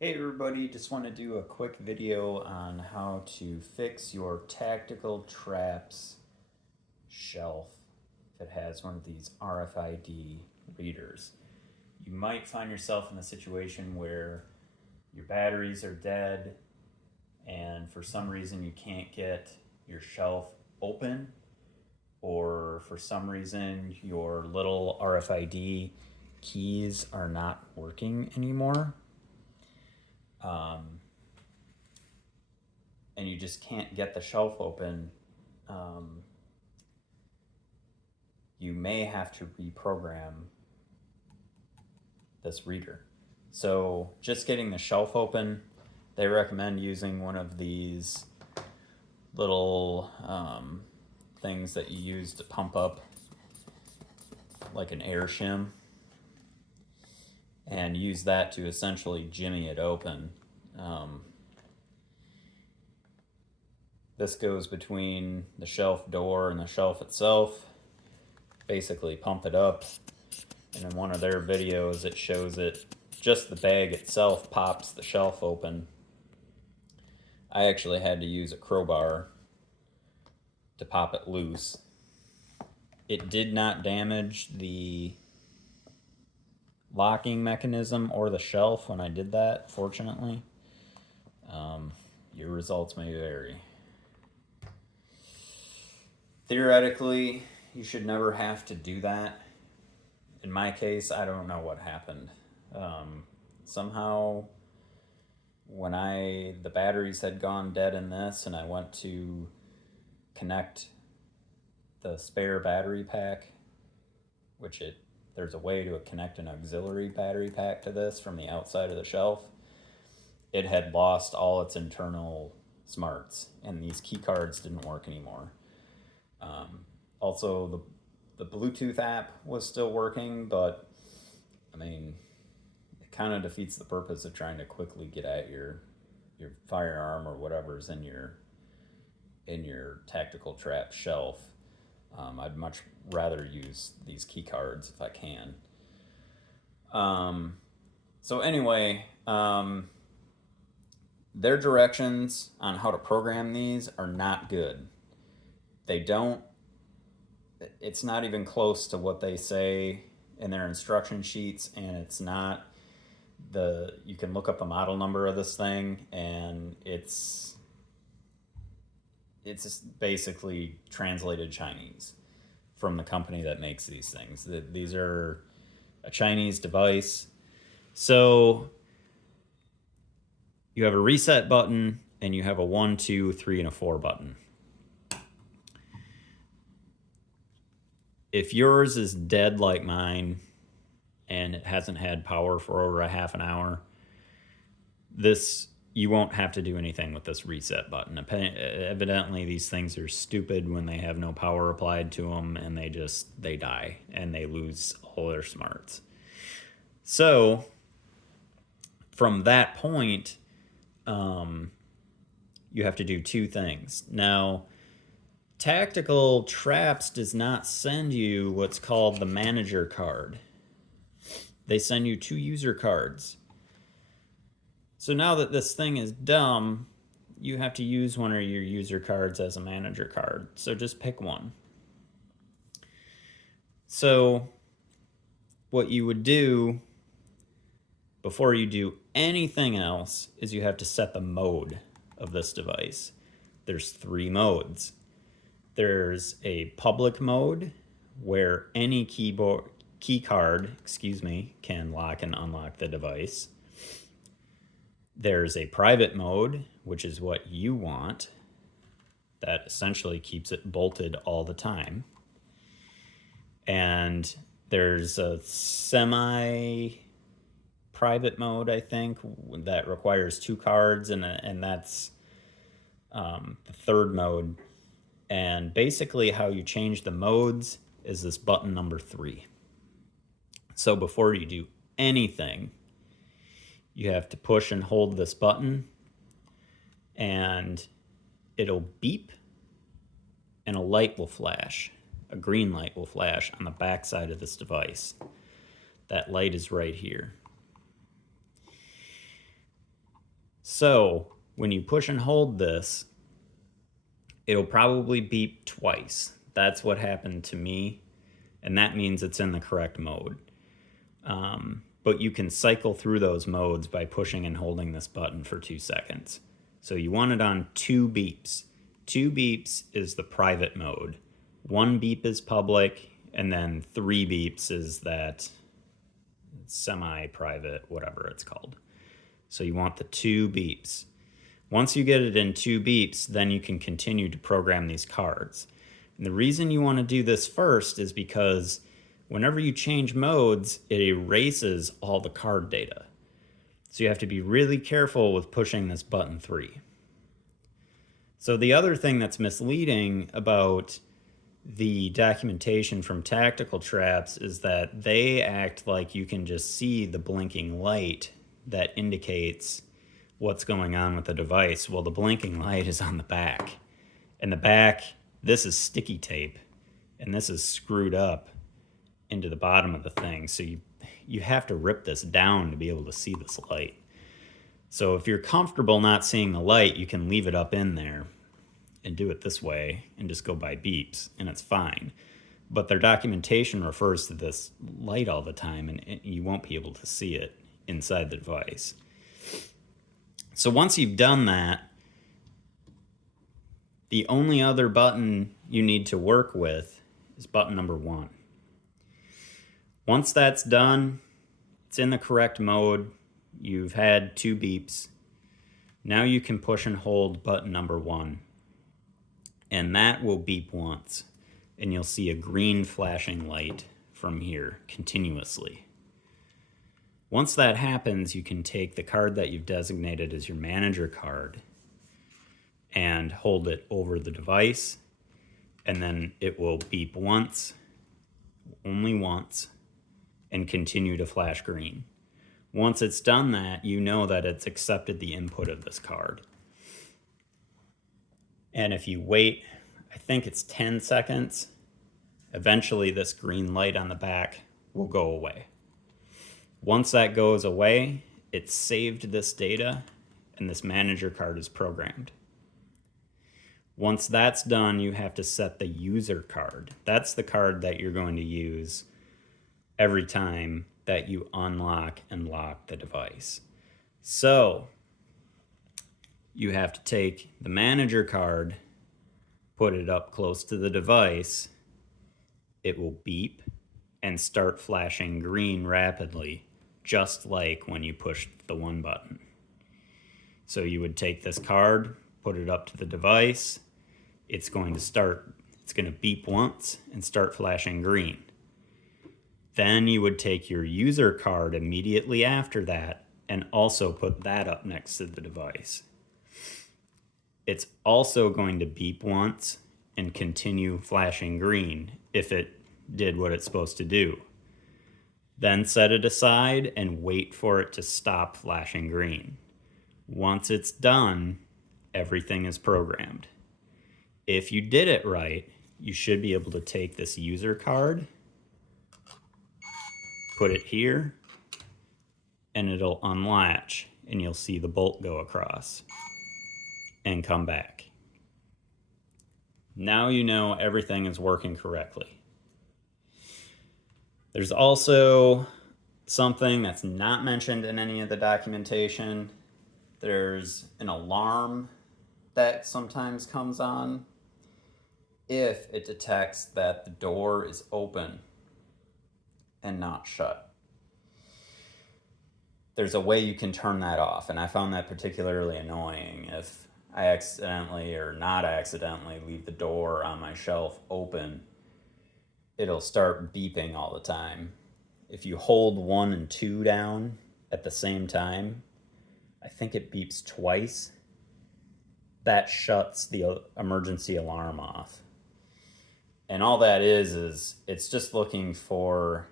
Hey everybody, just want to do a quick video on how to fix your tactical traps shelf if it has one of these RFID readers. You might find yourself in a situation where your batteries are dead and for some reason you can't get your shelf open, or for some reason your little RFID keys are not working anymore. And you just can't get the shelf open. um, you may have to reprogram this reader. So just getting the shelf open, they recommend using one of these little things that you use to pump up, like an air shim, and use that to essentially jimmy it open. This goes between the shelf door and the shelf itself. Basically pump it up, and in one of their videos it shows it, just the bag itself pops the shelf open. I actually had to use a crowbar to pop it loose. It did not damage the locking mechanism or the shelf when I did that, fortunately. Your results may vary. Theoretically, you should never have to do that. In my case, I don't know what happened. Somehow, when the batteries had gone dead in this, and I went to connect the spare battery pack, there's a way to connect an auxiliary battery pack to this from the outside of the shelf. It had lost all its internal smarts, and these key cards didn't work anymore. Also, the Bluetooth app was still working, but I mean, it kind of defeats the purpose of trying to quickly get at your firearm or whatever's in your tactical trap shelf. I'd much rather use these key cards if I can. So anyway, their directions on how to program these are not good. It's not even close to what they say in their instruction sheets, and it's not you can look up the model number of this thing, and it's just basically translated Chinese from the company that makes these things. These are a Chinese device. So you have a reset button, and you have a 1, 2, 3, and a 4 button. If yours is dead like mine and it hasn't had power for over a half an hour, you won't have to do anything with this reset button. Evidently, these things are stupid when they have no power applied to them, and they die and they lose all their smarts. So from that point, you have to do two things. Now, Tactical Traps does not send you what's called the manager card. They send you 2 user cards. So now that this thing is dumb, you have to use one of your user cards as a manager card. So just pick one. So what you would do before you do anything else is you have to set the mode of this device. There's 3 modes. There's a public mode where any key card can lock and unlock the device. There's a private mode, which is what you want. That essentially keeps it bolted all the time. And there's a semi-private mode, I think, that requires 2 cards, and that's the 3rd mode. And basically how you change the modes is this button number 3. So before you do anything, you have to push and hold this button, and it'll beep, and a light will flash. A green light will flash on the back side of this device. That light is right here. So when you push and hold this, it'll probably beep twice. That's what happened to me, and that means it's in the correct mode. But you can cycle through those modes by pushing and holding this button for 2 seconds. So you want it on 2 beeps. 2 beeps is the private mode. 1 beep is public, and then 3 beeps is that semi-private, whatever it's called. So you want the 2 beeps. Once you get it in 2 beeps, then you can continue to program these cards. And the reason you want to do this first is because whenever you change modes, it erases all the card data. So you have to be really careful with pushing this button 3. So the other thing that's misleading about the documentation from Tactical Traps is that they act like you can just see the blinking light that indicates what's going on with the device. Well, the blinking light is on the back. And the back, this is sticky tape, and this is screwed up into the bottom of the thing. So you have to rip this down to be able to see this light. So if you're comfortable not seeing the light, you can leave it up in there and do it this way and just go by beeps, and it's fine. But their documentation refers to this light all the time, and you won't be able to see it inside the device. So once you've done that, the only other button you need to work with is button number 1. Once that's done, it's in the correct mode, you've had 2 beeps, now you can push and hold button number 1. And that will beep once, and you'll see a green flashing light from here continuously. Once that happens, you can take the card that you've designated as your manager card and hold it over the device, and then it will beep once, only once, and continue to flash green. Once it's done that, you know that it's accepted the input of this card. And if you wait, I think it's 10 seconds, eventually this green light on the back will go away. Once that goes away, it's saved this data, and this manager card is programmed. Once that's done, you have to set the user card. That's the card that you're going to use every time that you unlock and lock the device. So you have to take the manager card, put it up close to the device, it will beep and start flashing green rapidly, just like when you pushed the 1 button. So you would take this card, put it up to the device, it's going to beep once and start flashing green. Then you would take your user card immediately after that and also put that up next to the device. It's also going to beep once and continue flashing green if it did what it's supposed to do. Then set it aside and wait for it to stop flashing green. Once it's done, everything is programmed. If you did it right, you should be able to take this user card, put it here, and it'll unlatch, and you'll see the bolt go across and come back. Now you know everything is working correctly. There's also something that's not mentioned in any of the documentation. There's an alarm that sometimes comes on if it detects that the door is open and not shut. There's a way you can turn that off, and I found that particularly annoying. If I accidentally or not accidentally leave the door on my shelf open, it'll start beeping all the time. If you hold 1 and 2 down at the same time, I think it beeps twice. That shuts the emergency alarm off. And all that is it's just looking for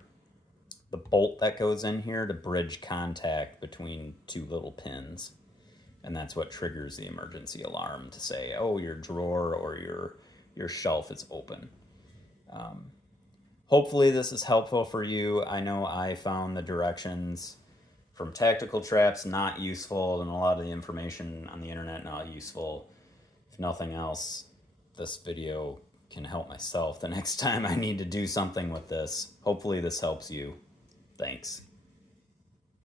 the bolt that goes in here to bridge contact between 2 little pins. And that's what triggers the emergency alarm to say, oh, your drawer or your shelf is open. Hopefully this is helpful for you. I know I found the directions from tactical traps, not useful, and a lot of the information on the internet, not useful. If nothing else, this video can help myself the next time I need to do something with this. Hopefully this helps you. Thanks.